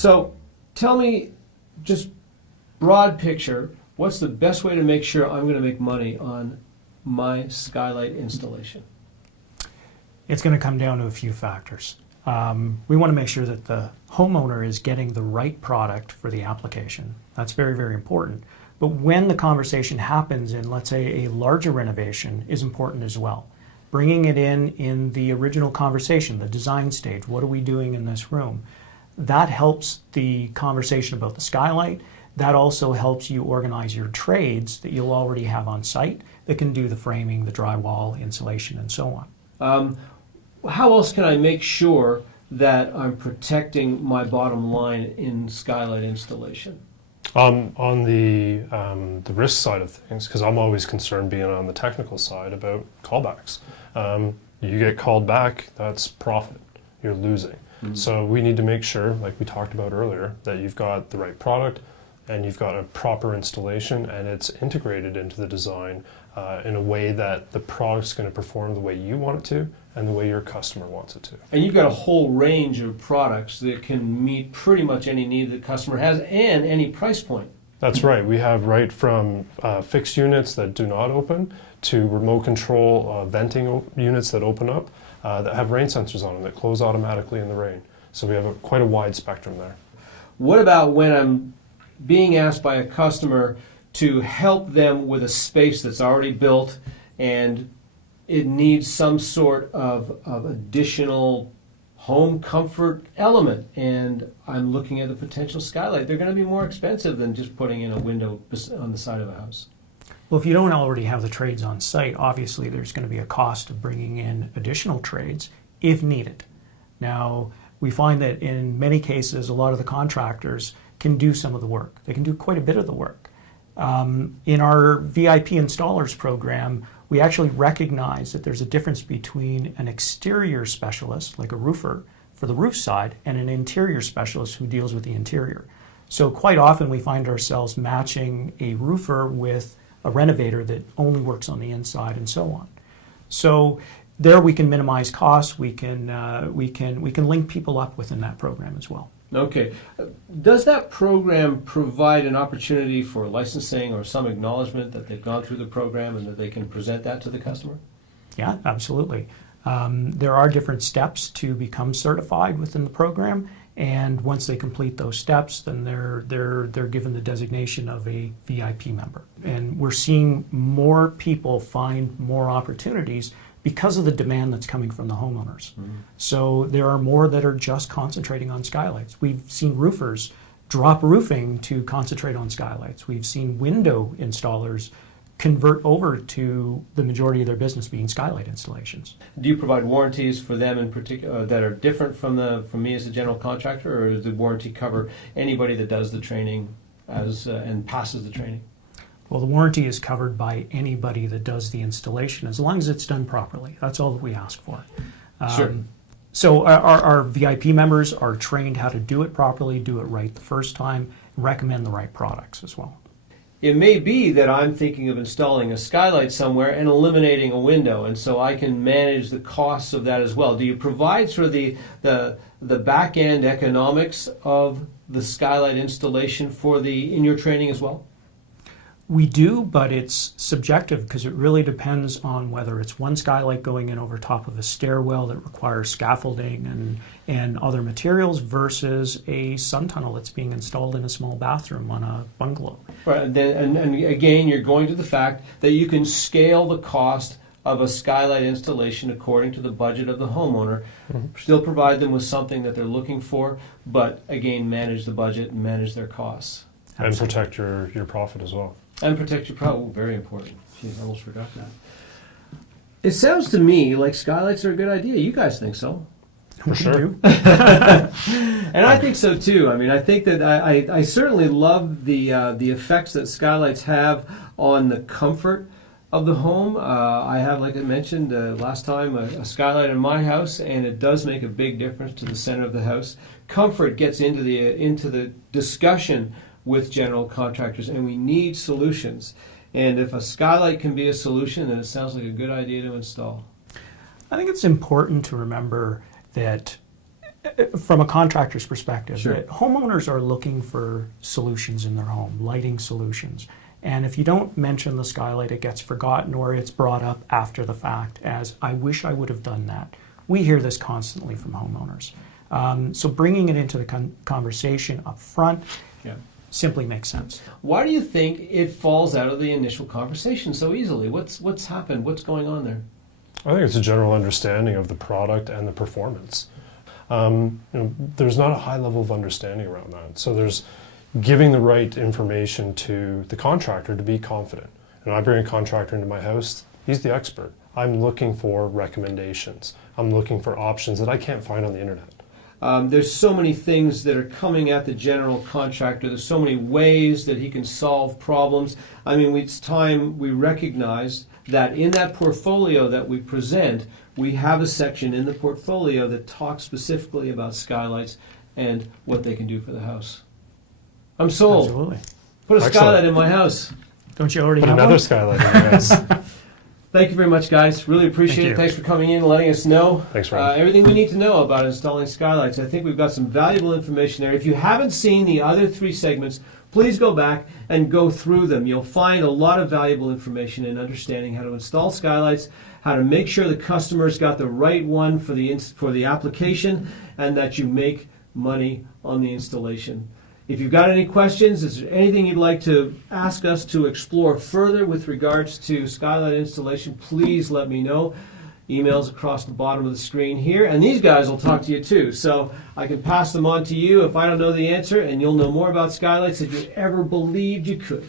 So tell me, just broad picture, what's the best way to make sure I'm going to make money on my skylight installation? It's going to come down to a few factors. We want to make sure that the homeowner is getting the right product for the application. That's very, very important. But when the conversation happens in, let's say, a larger renovation is important as well. Bringing it in the original conversation, the design stage, what are we doing in this room? That helps the conversation about the skylight. That also helps you organize your trades that you'll already have on site that can do the framing, the drywall, insulation, and so on. How else can I make sure that I'm protecting my bottom line in skylight installation? On the risk side of things, because I'm always concerned being on the technical side about callbacks. You get called back, that's profit. You're losing. Mm-hmm. So we need to make sure, like we talked about earlier, that you've got the right product and you've got a proper installation and it's integrated into the design in a way that the product's going to perform the way you want it to and the way your customer wants it to. And you've got a whole range of products that can meet pretty much any need that the customer has and any price point. That's right. We have right from fixed units that do not open to remote control venting units that open up that have rain sensors on them that close automatically in the rain. So we have quite a wide spectrum there. What about when I'm being asked by a customer to help them with a space that's already built and it needs some sort of additional home comfort element, and I'm looking at a potential skylight? They're going to be more expensive than just putting in a window on the side of a house. Well, if you don't already have the trades on site, obviously there's going to be a cost of bringing in additional trades if needed. Now, we find that in many cases, a lot of the contractors can do some of the work. They can do quite a bit of the work. In our VIP installers program, we actually recognize that there's a difference between an exterior specialist, like a roofer, for the roof side, and an interior specialist who deals with the interior. So quite often we find ourselves matching a roofer with a renovator that only works on the inside and so on. So there we can minimize costs. We can link people up within that program as well. Okay. Does that program provide an opportunity for licensing or some acknowledgement that they've gone through the program and that they can present that to the customer? Yeah, absolutely. There are different steps to become certified within the program, and once they complete those steps, then they're given the designation of a VIP member. And we're seeing more people find more opportunities because of the demand that's coming from the homeowners. Mm-hmm. So there are more that are just concentrating on skylights. We've seen roofers drop roofing to concentrate on skylights. We've seen window installers convert over to the majority of their business being skylight installations. Do you provide warranties for them in particular that are different from me as a general contractor, or does the warranty cover anybody that does the training and passes the training? Well, the warranty is covered by anybody that does the installation, as long as it's done properly. That's all that we ask for. Sure. So our VIP members are trained how to do it properly, do it right the first time, and recommend the right products as well. It may be that I'm thinking of installing a skylight somewhere and eliminating a window, and so I can manage the costs of that as well. Do you provide sort of the back-end economics of the skylight installation in your training as well? We do, but it's subjective because it really depends on whether it's one skylight going in over top of a stairwell that requires scaffolding and other materials versus a sun tunnel that's being installed in a small bathroom on a bungalow. Right, and again, you're going to the fact that you can scale the cost of a skylight installation according to the budget of the homeowner, still provide them with something that they're looking for, but again, manage the budget and manage their costs. And protect your profit as well. And protect your profit. Oh, very important. Jeez, I almost forgot that. It sounds to me like skylights are a good idea. You guys think so? For sure. And I think so too. I mean, I think that I certainly love the effects that skylights have on the comfort of the home. I have, like I mentioned last time, a skylight in my house, and it does make a big difference to the center of the house. Comfort gets into the discussion with general contractors, and we need solutions. And if a skylight can be a solution, then it sounds like a good idea to install. I think it's important to remember that from a contractor's perspective, Sure. that homeowners are looking for solutions in their home, lighting solutions. And if you don't mention the skylight, it gets forgotten or it's brought up after the fact as, I wish I would have done that. We hear this constantly from homeowners. So bringing it into the conversation up front Yeah. simply makes sense. Why do you think it falls out of the initial conversation so easily? What's happened? What's going on there? I think it's a general understanding of the product and the performance. There's not a high level of understanding around that. So there's giving the right information to the contractor to be confident. And I bring a contractor into my house, he's the expert. I'm looking for recommendations. I'm looking for options that I can't find on the internet. There's so many things that are coming at the general contractor. There's so many ways that he can solve problems. I mean, it's time we recognize that in that portfolio that we present, we have a section in the portfolio that talks specifically about skylights and what they can do for the house. I'm sold. Absolutely. Put a Excellent. skylight in my house. Don't you already Put have another one? skylight in your house. Thank you very much, guys. Really appreciate Thank it. you. Thanks for coming in and letting us know Thanks, Ron. everything we need to know about installing skylights. I think we've got some valuable information there. If you haven't seen the other 3 segments, please go back and go through them. You'll find a lot of valuable information in understanding how to install skylights, how to make sure the customer's got the right one for the application, and that you make money on the installation. If you've got any questions, is there anything you'd like to ask us to explore further with regards to skylight installation, please let me know. Emails across the bottom of the screen here, and these guys will talk to you too. So I can pass them on to you if I don't know the answer, and you'll know more about skylights than you ever believed you could.